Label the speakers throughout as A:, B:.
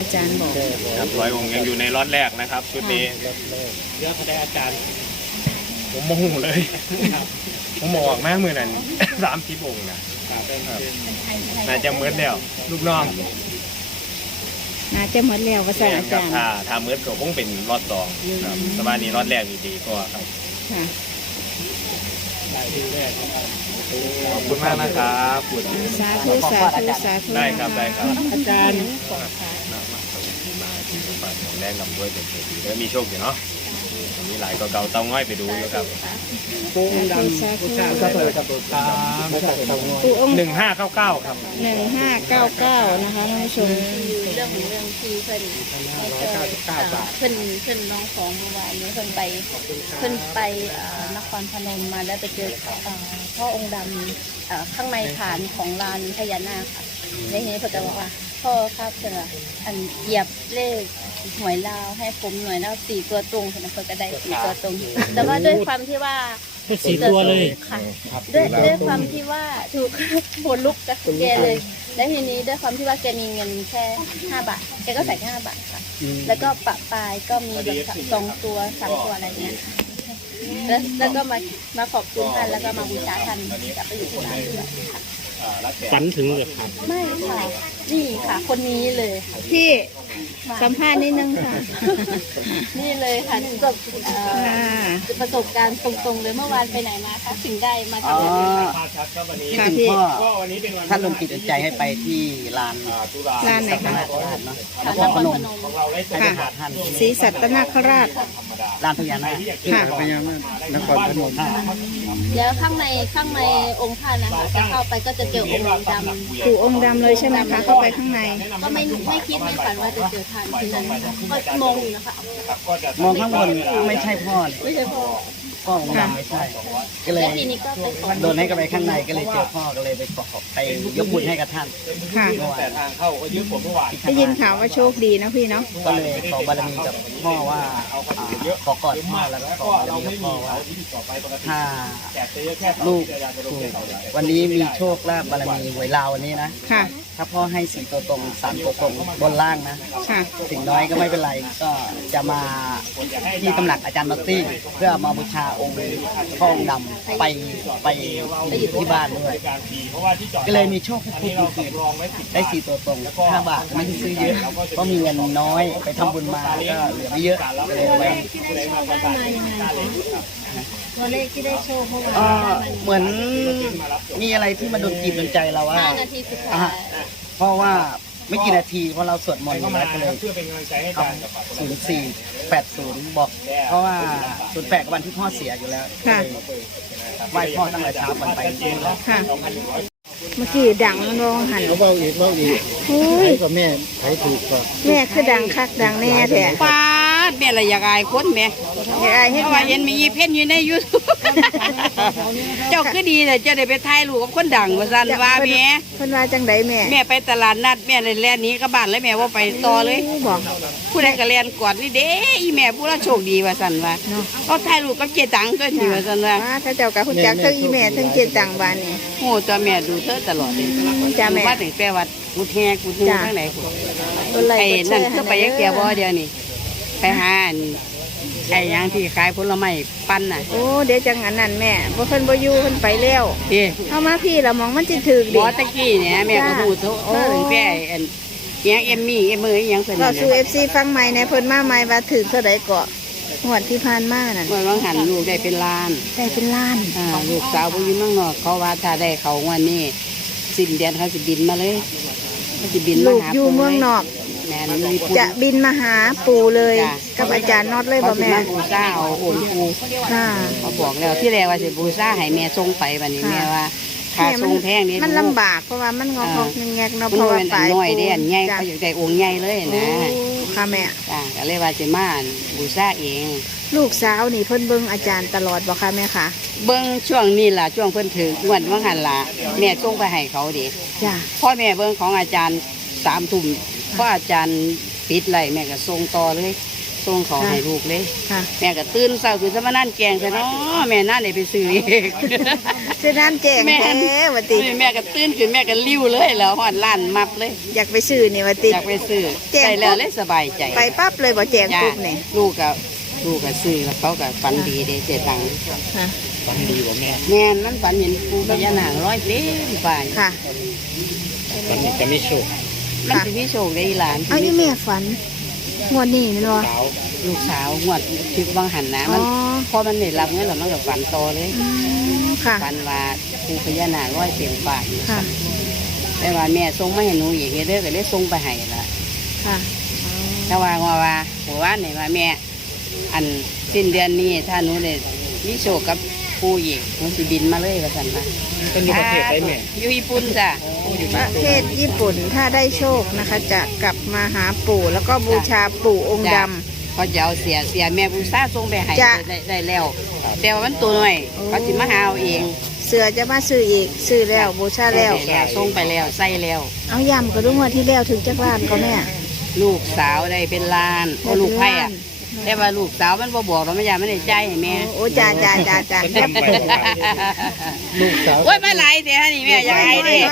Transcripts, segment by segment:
A: จารย์บอก
B: ครับ100 องค์ยังอยู่ในล็อตแรกนะครับชุดนี้
C: เยอะพอได้อาจารย์
B: ผมโมโหเลยผมบอกแม่มือนั่น30 องค์นะน่าจะเหมือนแล้วลูกน้อง
A: น่าจะหมดแล้วว่าอาจารย์
B: ถ้าเหมือนก็คงเป็นล็อต2ครับสบายนี้ล็อตแรกดีกว่าครับ
A: ค่ะ
B: ขอบคุณมากนะครับ
A: สาธุสาธุสาธุ
B: ได้ครับ
C: อาจารย์
B: มาที่ฝ่ายของแรงลำด้วยเป็นเศรษฐีแล้วมีโชคอยู่เนาะมีหลายก็เก่าเต้าง่อยไปดูอยู่ครับ
C: ปูดำปูชาก็เปิดกับปูตา
A: ปูองค์
B: 1599ครับ
A: 1599นะคะท่านผู้ชม
D: เรื่องที่เพิ่นน้องของเมื่อวานนี้เพิ่นไปนครพนมมาแล้วไปเจอพ่อองค์ดำข้างในฐานของลานพญานาคค่ะในนี้เพิ่นจะบอกว่าพ่อครับเพิ่นว่าอันเหยียบเลขหวยลาวให้ผมหน่อยแล้ว4 ตัวตรงเพิ่นก็ได้4 ตัวตรงแต่ว่าด้วยความที่ว่า
C: 4 ตัวเลย
D: ค่ะด้วยความที่ว่าถูกปวดลุกกับแกเลยและทีนี้ด้วยความที่ว่าแกมีเงินแค่5 บาทแกก็ใส่แค่5 บาทค่ะแล้วก็ปะปลายก็มีแบบ2 ตัว3 ตัวอะไรเงี้ยค่ะแล้วก็มาขอบคุณท่านแล้วก็มาบูชาท่านกลับไปอยู่ที่ร้านด้วยค่ะ
C: ฝันถึงเลยครับ
D: ไม่ค่ะนี่ค่ะคนนี้เลย
A: พี่สัมภาษณ์นิดนึงค่ะ
D: นี่เลยค่ะประสบการณ์ตรงๆเลยเมื่อวานไปไหนมาคะถึงได้มาทำแบบนี้
A: ค่ะพี่
E: ท่านลงจิตใจให้ไปที่ลาน
A: ไหนคะ
E: นครพนม
A: ค่ะศรีสัตนคราช
E: ลานพญานาค
A: ค่ะ
E: พญานาคนครพนม
D: แล้วข้างในองค์ท่านนะคะจะเข้าไปก็จะเจอองค์ดำ
A: ปู่องค์ดำเลยใช่ไหมคะเข้าไปข้างใน
D: ก็ไม่คิดไม่ฝันว่าจะเจอท่านที่นั่นก็มองอยู่นะคะ
E: มองข้างบนไม่ใช่พ่อ
D: ไม่ใช่พ่อ
E: องค์ดำไม่ใช่ก็เลยโดนให้กันไปข้างในก็เลยเจอพ่อก็เลยไปขอไปยกบุญให้กับท่าน
A: ค่ะ
B: แต่ทางเข้าก็ยึดผมเมื่อวาน
A: ได้ยินข่าวว่าโชคดีนะพี่เนาะ
E: ก็เลยขอบารมีกับพ่อว่าขอกอดพ่อแล้วก็ขอบารมีกับพ่อว่าถ้าลูกวันนี้มีโชคลาภบารมีหวยลาววันนี้นะ
A: ค่ะ
E: ถ้าพ่อให้4 ตัวตรง3 ตัวตรงบนล่างนะ
A: ค่ะ
E: สิ่งน้อยก็ไม่เป็นไรก็จะมาที่ตำหนักอาจารย์นอตตี้เพื่อมาบูชาองค์พ่อองค์ดำไปอยู่ที่บ้านด้วยก็เลยมีโชคทุกคืนได้4 ตัวตรง5 บาทไม่ได้ซื้อเยอะเพราะมีเงินน้อยไปทำบุญมาก็เหลือไม่เยอะก็เลยไว้
D: ตัวเลขที่ได้โชคเมื่อวาน
E: เหมือนมีอะไรที่มาดลจิตดลใจเราว่า
D: 5 นาทีสุดท้าย
E: เพราะว่าไม่กี่นาทีเพราะเราสวดมนต์แล้วก็เลยเอา0480บอกเพราะว่า08วันที่พ่อเสียอยู่แล้วไหว้พ่อตั้งแต่เช้าวันไป
A: ค่ะเมื่อกี้ดังมันร้องหัน
E: เบาอีก
A: โอ้ย
E: ก็แม่ใครถูกก็
A: แม่คือดังคักดังแน่แท้
F: ป้าแม่ละอยากอายคนแม่
A: อยากอายเห็น
F: ว่าเห็นมีเพ่นอยู่ในยูทูบเจ้าคือดีเลยเจ้าได้ไปถ่ายรูปกับคนดังว่าซั่นว่าแม่
A: เพิ่นว่าจังไดแม่
F: ไปตลาดนัดแม่เลยแล่นนี้กับบ้านเลยแม่ว่าไปต่อเลย
A: บอก
F: ผู้ใดก็แล่นกอดนี่เด้อีแม่ผู้ละโชคดีว่าซั่นว่าก็ถ่ายรูปกับเจตังก็นี่ว่าซั่นว่า
A: ถ้าเจ้ากับคุณจักเทั้งอีแม่ทั้งเจตังบ้านนี่
F: โอ้ตัวแม่ดูเธอตลอดเลย
A: จ้าแม่
F: วัดถึงแปลวัดกุดแฮกุดฮูทั้งไหนไอ้นั่นก็ไปยักเกียบ่เดียวนี่ไปหาไอ้ยังที่ขายผลไม้ปั้นน่ะ
A: โอ้เดี๋ยวจังอันนั้นแม่บ่เพิ่นบ่อยู่เพิ่นไปแล้วเอามาพี่ละมองมันสิถึกดิ
F: บ่ตะกี้เนี่ยแม่ก็พูดถึงแป้อันยังเอ็มมี่เอ็มมือยังเพิ่น
A: ก็สู่ FC ฟังใหม่ในเพิ่นมาใหม่ว่าถึกเท่าใดก็งวดที่ผ่านมานั่น
F: เมื่อวานหันลูกได้เป็นล้านลูกสาวผู้อยู่เมืองนอกเขาว่าถ้าได้เขาวันนี้สิ้นเดือนเขาสิบินมาเลยเขาสิบินมาหา
A: อยู่เมืองนอกจะบินมาหาปู่เลยกับอาจารย์น็อตเลยบ่แม่
F: บูซ่าเอาโอนปูเขาบอกแล้วที่แรกว่าสิบูซ่าให้แม่ส่งไปวันนี้แม่ว่าค่าส่งแพงนี่
A: มันลำบากเพราะว่ามันงอกแงกเนาะเพ
F: ราะ
A: ว่า
F: ไปน้อยเด้อันใหญ่เขาอยากได้องค์ใหญ่เลยนะ
A: ค่ะแม่
F: ก็เลยว่าสิมาบูซ่าเอง
A: ลูกสาวนี่เพิ่นเบิ่งอาจารย์ตลอดบ่คะแม่คะ
F: เบิ่งช่วงนี้ล่ะช่วงเพิ่นถึงวันว่าหันล่ะแม่ส่งไปให้เขาดิ
A: จ้ะ
F: พ่อแม่เบิ่งของอาจารย์3 ทุ่มพ่ออาจารย์ปิดไรแม่ก็ส่งต่อเลยส่งของให้ลูกเลย
A: ค่ะ
F: แม่ก็ตื่นเช้าคือสมานั่นแกงซะเนาะแม่น่าได้ไปซื้อเอง
A: ซื้อน้ำแจง
F: แม่
A: แท้วัติ
F: แม่ก็ตื่นขึ้นแม่ก็ลิ้วเลยแล้วฮอดร้านมับเลย
A: อยากไปซื้อนี่วัติ
F: อยากไปซื้อ
A: แจ้ง
F: ได้แล้วเลยสบายใจ
A: ไปปั๊บเลยบ่แจง
F: จ้า
A: ปุ๊บนี่
F: ลูกก็ซื้อแล้วเขาก็ฝันดีเด้เจตัง
A: ค่ะ
C: ฝันดีกว่าแม่
F: แม่นมันฝันเห็นปูพญานาคร้อยเต็มป่า
A: ค่ะ
C: ฝันนี้จะไม่โชค
F: มันสิมีโชคได้อีหลาน
A: เอาอีแม่ฝันงวดนี้แม่นบ่
C: สาว
F: ลูกสาวงวดคิดวังหันนะ
A: อ๋
F: มั
A: อน
F: พอมันได้รับเงินแล้วมันก็ฝันโตอเลย
A: ค่ะ
F: ฝันว่าปูพญานาคร้อยเต็มป่า
A: ค่ะ
F: แต่ว่าแม่ส่งมาให้หนูอีกเด้อก็เลยส่งไปให้ละ
A: ค่ะ
F: ถ้าว่าหัวว่าเนี่ยว่าแม่อันสิ้นเดือนนี้ถ้าหนูได้มีโชคกับปูอีกหนูสิบินมาเลยว่าซั่นนะ
C: เป็นอยู่ประเทศได้แม่
F: อยู่ญี่ปุ่นจ้ะ
A: ประเทศญี่ปุ่นถ้าได้โชคนะคะ จะกลับมาหาปู่แล้วก็บูชาปู่องค์ดำ
F: เขาจะเอาเสียแม่บูชาส่งไปให้
A: จ้ะ
F: ได้แล้ว แต่ว่ามันตัวน้อยเขาสิมาหาเอาเอง
A: เสือจะมาซื้ออีกซื้อแล้วบูชาแล้ว
F: ได้แล้วส่งไปแล้วใส่แล้ว
A: เอายำกระดุมวันที่แล้วถึงจักรานก็แม่
F: ลูกสาวได้เป็นล้านโอ้ลูกไผ่อะแต่ว่าลูกสาวมันบ่บอกเราไม่อยากไม่ได้ใจายให้แม่
A: โอ้จ้าจ้าจ้าจ้า
C: เป็นจำไปลูกสาว
F: โอ้ยมาหลายเดี๋ยวนี่แม่อยากให้ดิ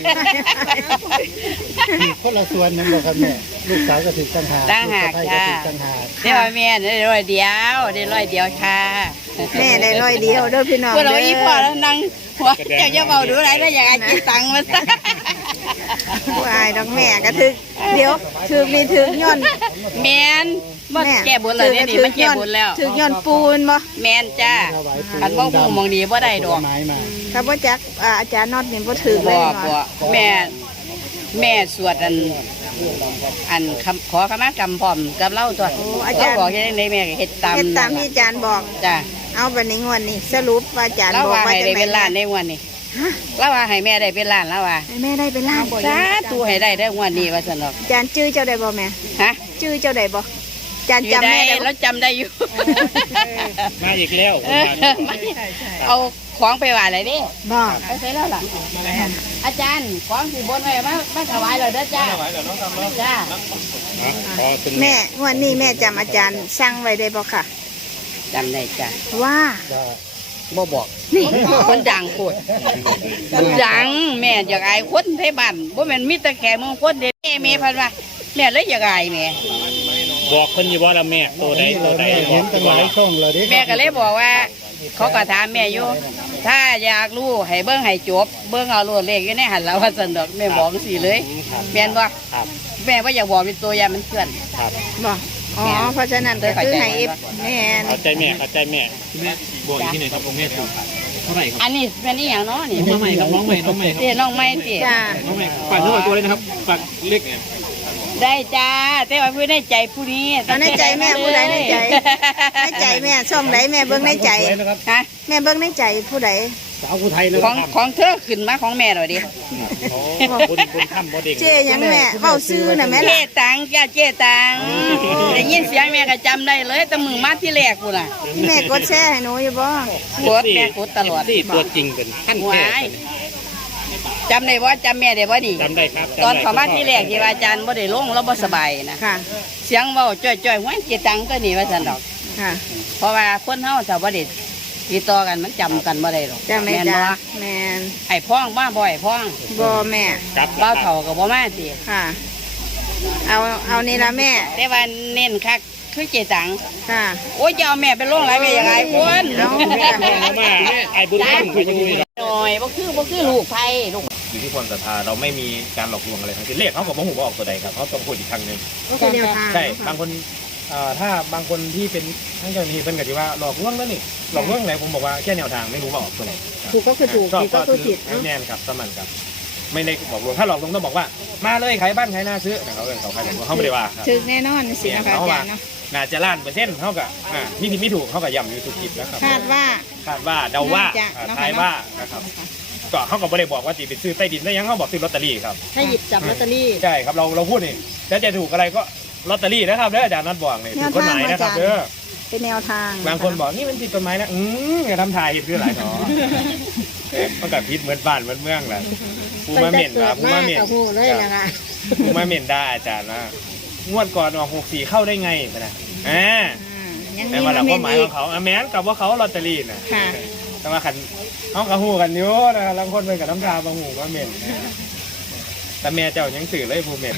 C: คนละส่วนนึงบ่ครับแม่ลูกสาวก็ถึงต่างหาก
F: ต่างหาก
C: ลูสะใภ้
F: จ้า
C: ก็ถึงต่างหาก
F: แต่ว่าแม่ได้ร้อยเดียวได้ร้อยเดียวค่ะ
A: แม่ได้ร้อยเดียวเด้อพี่น้อง
F: พวกเรา
A: เด้
F: อี
A: อ
F: พ่อแล้วนั่งหัวอยากจะเบาดูอะไรแล้วอยากให้กินตังค์มัน
A: ผู้อายดอกแม่ก็ถึกเดี๋ยวถึกนี่ถึกย้อน
F: แมนมันแก้บนเลยเนี่ยนี่มันแก้บนแล้ว
A: ถึกย้อนปูนบ่
F: แมนจ้าอันบ่ฮู้มองดีบ่ได้ดอก
C: ไม้มา
A: ครับว่าจักอาจารย์น็อตนี่บ่ถึกเล
F: บ่
A: ย
F: บ่
A: เนาะ
F: แม่สวดอันคำขอขมากรรมพร้อมกับเล่าตัวเราบอกยังไงแม่ก็เฮ็ดตาม
A: เฮ็ดตามที่อาจารย์บอก
F: จ้า
A: เอาบัดนี้งวดนี้สรุปว่าอาจารย์
F: เรา
A: บอก
F: ว่า
A: ว่า
F: ให้
A: จะ
F: ได้
A: ไห
F: เป็นล้านได้งวดนี้
A: ฮะ
F: เราว่าให้แม่ได้เป็นล้านแล้วว่า
A: ให้แม่ได้เป็นล้าน
F: สาธุให้ได้งวดนี้ว่าซั่นดอก
A: อาจารย์ชื่อเจ้าได้บ่แม่
F: ฮะ
A: ชื่อเจ้าได้บ่อาจารย์จำแม่ได้บ่
F: แล้วจำได้อยู่
C: มาอีกแล้ว
F: เอาของไปไหว้เลยดิ
A: บ่
F: ไปใส่แล้วล่ะ อาจารย์ของสิบนไว้มาถวายเลยเด้อจ้าจ้า
A: แม่งวดนี้แม่จำอาจารย์สั่งไว้ได้บ่ค่ะ
F: จำได้จ้า
A: ว่า
C: บ่บอก
F: นี่คนดังโคตรคนดังแม่อยากอายคนไทยบ้านบ่แม่นมีแต่แก่เมืองคนเด้แม่พันว่าแม่เลยอยากอายแม่
C: บอกคนอยู่ว่าละแม่ตัวใดตัวใดเห็นกันหลายช่องเลยดิ
F: แม่ก็เลยบอกว่า เขาก็ถามแม่อยู่ ถ้าอยากรู้ให้เบิ่งให้จบ เบิ่งเอาโลดเลขอยู่ในหันแล้วว่าซั่นดอกแม่บอกสิเลย แม่นบ่
C: ครับ
F: แม่ว่าอยากบอกเป็นตัวยามันเพื่อน
C: ครับ
A: บ่อ๋อเพราะฉะนั้นก็คือให้เอฟแม่น
C: เข้าใจแม่เข้าใจแม่บอกอีกที่ไหนครับแม่ถูกเท่าไหร่ครับ
F: อันนี้เป็นอีหยังเนาะนี่
C: น้องใหม่ครับน้องใหม่น้องใหม่ครับ
F: เตี้ยน้องไม้เตี้ย
A: จ้า
C: น้องใหม่ฝากเนื้อฝากตัวเลยนะครับฝากเล็ก
F: ได้จ้า แต่ว่าผู้ในใจผู้นี้
A: เอาในใจแม่ผู้ใดในใจในใจแม่ช่องใดแม่เบิ่งในใจ
C: นะครับ
F: ฮะ
A: แม่เบิ่งในใจผู้ใด
C: สาวผู้ไทยนะ
F: ของเธอขึ้นมาของแม่หน่อยดิ
C: คนข้ามบ่เด็ก
A: เจ๊หยังแม่เว้าซื้อน่ะแม่
F: เจ๊
A: ล่ะ
F: ตังจ้าเจ๊ตังได้ยินเสียงแม่ก็จำได้เลยแต่มือมาที่แรกกูน่ะ
A: แม่กดแชร์ให้หนูอยู่บ่
F: กดแม่กดตลอด
C: ที่ตัวจริงเป็นขั้น
F: หว
C: แท้
F: ายจำได้บ่จำแม่ได้บ่นี่
C: จำได้ครับ
F: ตอนเขามาที่แรกที่ว่าอาจารย์บ่ได้ลงเราบ่สบายนะ
A: ค่ะ
F: เสียงเว้าจ้อยๆห้วยเจ๊ตังก็นี่ว่าซั่นดอก
A: ค่ะ
F: เพราะว่าคนเฮาถ้าบ่ได้ติดต่อกันมันจำกันบ่ได้หรอก
A: จ้าแม่
F: น
A: จ้า
F: บ่
A: แม่น
F: ไอ้พ้องมาบ่ไอ้พ้อง
A: บ่แม่
C: ครับ
F: เบ้าเฒ่าก็บ่มาติ
A: ค่ะ เอานี่ละแม่
F: แต่ว่าเน้นคักคือเจตัง
A: ค่ะ
F: โอ้ยจะเอาแม่ไปลงหลายแม่อย่างไรคน
A: เอา
C: มาไอ้บุญท่านไปอยู่
F: หน่อยบ่คือลูกไผลูก
B: อยู่ที่ความศรัทธาเราไม่มีการหลอกลวงอะไรทั้งสิ้นเลขเขาบอกว่าหูว่าออกตัวใดครับเขาต้องพูดอีกครั้งหนึ่ง
A: ก็คือแนวทาง
B: ใช่บางคนถ้าบางคนที่เป็นทั้งเจ้าหน้าที่เพิ่นก็ที่ว่าหลอกลวงนั่นนี่หลอกลวงไหนผมบอกว่าแค่แนวทางไม่รู้ว่าออกตัวไหน
A: ถูกก็คือถูก
B: ชอบ
A: ผิดก็คือผิด
B: ให้แน่นครับสมันครับไม่ได้หลอกลวงถ้าหลอกลวงต้องบอกว่ามาเลยขายบ้านขายนาซื้อเขาเขาขายเขาไม่ได้ว่าครับ
A: ถึกแน่นอนสินะคะอาจารย์เนาะ
B: น่าจะล้านเปอร์เซ็นต์เท่ากับที่ผิดไม่ถูกเขากับย่ำอยู่ทุกคลิปนะครับ
A: คาดว่า
B: คาดว่าเดาว่า
A: น่าจะเนาะ
B: ทายว่านะครับก็เขาก็ไม่ได้บอกว่าตีเป็นซื้อใต้ดินได้ยังเขาบอกซื้อลอตเตอรี่ครับ
A: ถ้าหยิบจับลอตเตอรี่
B: ใช่ครับเราพูดนี่แล้วจะถูกอะไรก็ลอตเตอรี่นะครับเด้ออาจารย์นัดบอกนี่ถูกกฎหมายนะครับเด้อ
A: เป็นแนวทาง
B: บางคนบอกนี่มันผิดกฎหมายนะอย่าทำทายผิดคือหลายหนอมันกับผิดเหมือนบ้านเหมือนเมืองแหละผู้มาเหม็นครับผู้มาเหม็นผู้มาเหม็นได้อาจารย์นะงวดก่อนออก64เข้าได้ไงนะ
A: ยัง
B: แต่
A: มี
B: ว่าหลั
A: มาก
B: ค
A: เม็
B: วามหมาย
A: ดอี
B: ข
A: ก
B: องเขาแม้นกับว่าเขาลอตเตอรี่นะ
A: ค่ะ
B: แต่ว่าคันเขากระหูกันอยู่นะบางคนเป็นกับน้ำตาบางหูว่าเหม็นแต่แม่เจ้ายังสื่อเลยผู้เหม็น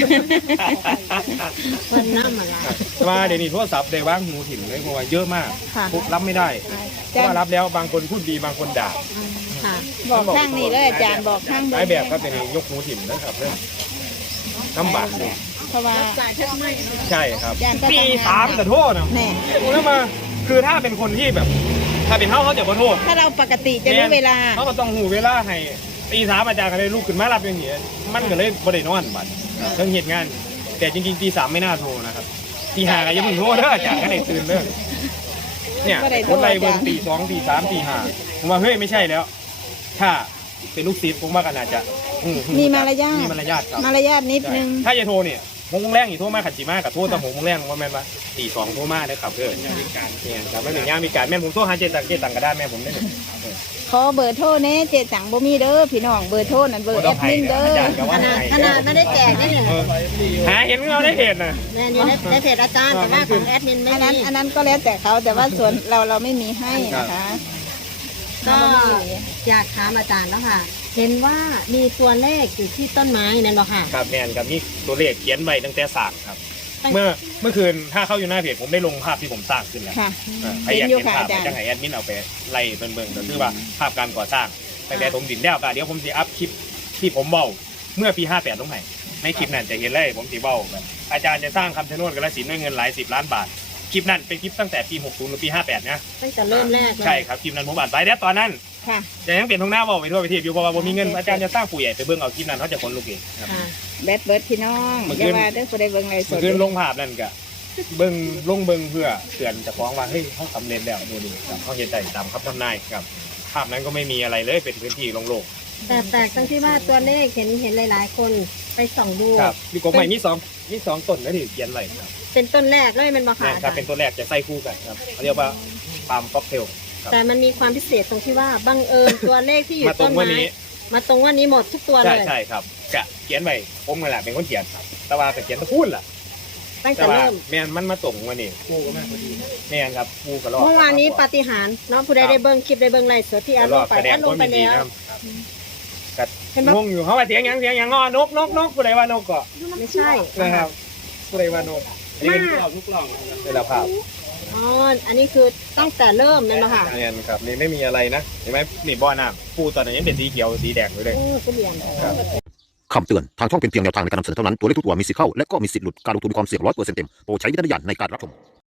D: คนน้ำอะไร
B: แต่ว่าเดี๋ยวนี้โทรศัพท์ได้ว่างหูถิ่นเลยเพราะว่าเยอะมาก
A: ค่ะ
B: ปุ๊บรับไม่ได้เพราะว่ารับแล้วบางคนพูดดีบางคนด่า
D: ค่ะ
A: บอกข้างนี้เลยอาจารย์บอกข้าง
B: หลายแบบก็เป็นยกหูถิ่นนะครับเรื่องลำบากเลย
A: เพราะว่า
B: ใช่ครับ
A: อาจารย์ก็
B: ปี
A: ทำงาน
B: 3แต่โทษนะ
A: แน่
B: โอ้แล้วมาคือถ้าเป็นคนที่แบบ ถ้าเป็นเขาจะขอโทษ
A: ถ้าเราปกติจะรู้เวลา
B: เขาก็ต้องหูเวลาให้ตี3อาจารย์ก็เลยลุกขึ้นมารับอย่างเงี้ยมันก็เลยบ่ได้นอนบัดเรื่องเหตุงาน แต่จริงๆตี3ไม่น่าโทรนะครับตี5ก็ยังไม่โทรเด้ออาจารย์ก็ได้ตื่นเด้อเนี่ยคนไล่เบิ่งตี2ตี3ตี5ผมว่าเฮ้ยไม่ใช่แล้ว ถ้าเป็นลูกศิษย์ผมว่ากันอาจจะ
A: มีมารยาท
B: มีมารยาทครับ
A: มารยาทนิดนึง
B: ถ้าจะโทรเนี่ย6 โมงแรกนี่โทรมาขัดจีมากับโทรตั้ง6 โมงแรกว่าแม่นว่าตี2โทรมาได้ครับเด้อเนี่ยครับไม่เป็นย่างมีการแม่นผมโทรหาเจตังก็ได้แม่ผมได้หนึ่ง
A: ขอเบอร์โทรเน่เจตังบ่มีเด้อพี่น้องเบอร์โทรนั่นเบอร์แอดมินเด้อ
D: ขนาดไม่ได้แจกนี่เนี่ย
B: หาเห็นเราได้เห็นนะ
D: แม่อยู่ในเพจอาจารย์แต่ว่าของแอดมินไม่
A: อันนั้น
D: มี
A: อันนั้นก็แล้วแต่เขาแต่ว่าส่วนเราไม่มีให้นะคะ
D: ก็อยากถามอาจารย์แล้วค่ะ เห็นว่ามีตัวเลขอยู่ที่ต้นไม้นั่นหรอค่ะ
B: ครับแมนครับนี่ตัวเลขเขียนไว้ตั้งแต่สร้างครับ เมื่อคืนถ้าเข้าอยู่หน้าเพจผมได้ลงภาพที่ผมสร้างขึ้นแล้ว
A: ค่ะ
B: ใครอยากเห็นภาพจะให้แอดมินเอาไปไล่เบิ่งๆก็คือว่าภาพการก่อสร้างตั้งแต่ผมดินแล้วก็เดี๋ยวผมจะอัพคลิปที่ผมเบ้าเมื่อปี58ลงให้ในคลิปนั้นจะเห็นเลยผมสีเบ้าแบบอาจารย์จะสร้างคำชะโนดกาฬสินธุ์ด้วยเงินหลาย10 ล้านบาทคลิปนั้นเป็นคลิปตั้งแต่ปี60หรือปี58นะ
D: ตั้งแต่เริ่มแรกเลย
B: ใช่ครับคลิปนั้นผมอ่านไปแล้วตอนนั้น
A: ค่ะ
B: จะยังเปลี่ยนทงหน้าบอกไปทั่วประเทศอยู่เพราะว่าผมมีเงินอาจารย์จะสร้างปู่ใหญ่ไปเบิ่งเอาคลิปนั้นเขาจะคนลูกเองครับ
D: ค่ะ
A: แบดเบิร์ดพี่น้อง
B: เมื่อ
A: อ
B: คื
A: ย่าน ว่าเด้อบ่ได้เบิ่งไลฟ์ส
B: เมื่
A: ด
B: อคืนลงภาพนั่นก็เบิ่งเพื่อเตือนเจะฟ้าของว่าเฮ้ยเขาสำเร็จแล้วดูดิครับเขาเห็นใจตามคำทำนายครับภาพนั้นก็ไม่มีอะไรเลยเป็นพื้นที่โล่ง
D: แต่แปลกตรงที่ว่าตัวเลขเห็นหลายๆ คนไปส่องดู
B: ๆครับอยู่กบใหม่มีสองต้นนะที่เขียนไว้ครับ
D: เป็นต้นแรกเลยมันมาค่ะ
B: เนี่ยครับเป็นตัวแรกจะใส่คู่กันครับเขาเรียกว่าปาล์มฟ็อกเทลครับ
D: แต่มันมีความพิเศษตรงที่ว่าบังเอิญตัวเลขที่อยู่
B: มาตร
D: ต้
B: ง
D: น
B: วัน
D: ไม้
B: นี้
D: มาตรงวันนี้หมดทุกตัวเล
B: ใช่
D: ย
B: ใช่ครับจะเขียนไว้ผมนั่นแหละเป็นคนเขียนครับแต่ว่าก็เขียนตะพูดล่ะ
D: ตั้ง
B: แต่
D: แต่
B: ว่า
D: เริ่ม
B: แม่นมันมาตรงวันนี้คู่ก็แม่พอดีแม่นครับคู่ก็รอด
D: เมื่อวานนี้ปาฏิหาริย์เนาะผู้ใดได้เบิ่งคลิปได้เบิ่งไลฟ์สดที่อันลงไป
B: แสด
D: อั
B: ง
D: นล
B: ค
D: ง
B: วาม
D: ไป
B: ยินดี
D: แล้ว
B: นะครับกัดงงอยู่เขาว่าเสียงหยังงอนกผู้ใดว่านกก็
D: ไม่ใช่
B: นะครับผู้ใดว่านกอันนี้เป็นลูกหล่องเป็นภาพ
D: อ๋ออันนี้คือตั้งแต่เริ่มเลยมาค่ะ
B: เนี่ยครับนี่ไม่มีอะไรนะเห็นไหมนี่บ่อน้ำปูตอนนี้ยังเป็นสีเขียวสีแดงอยู่เลย
D: โอ้ก็เรียน
G: คำเตือน ทางช่องเป็นเพียงแนวทางในการนำเสนอเท่านั้น ตัวเลขทุกตัวมีสิทธิ์เข้า และก็มีสิทธิ์หลุด การลงทุนมีความเสี่ยง100%เต็ม โปรดใช้วิจารณญาณในการรับชม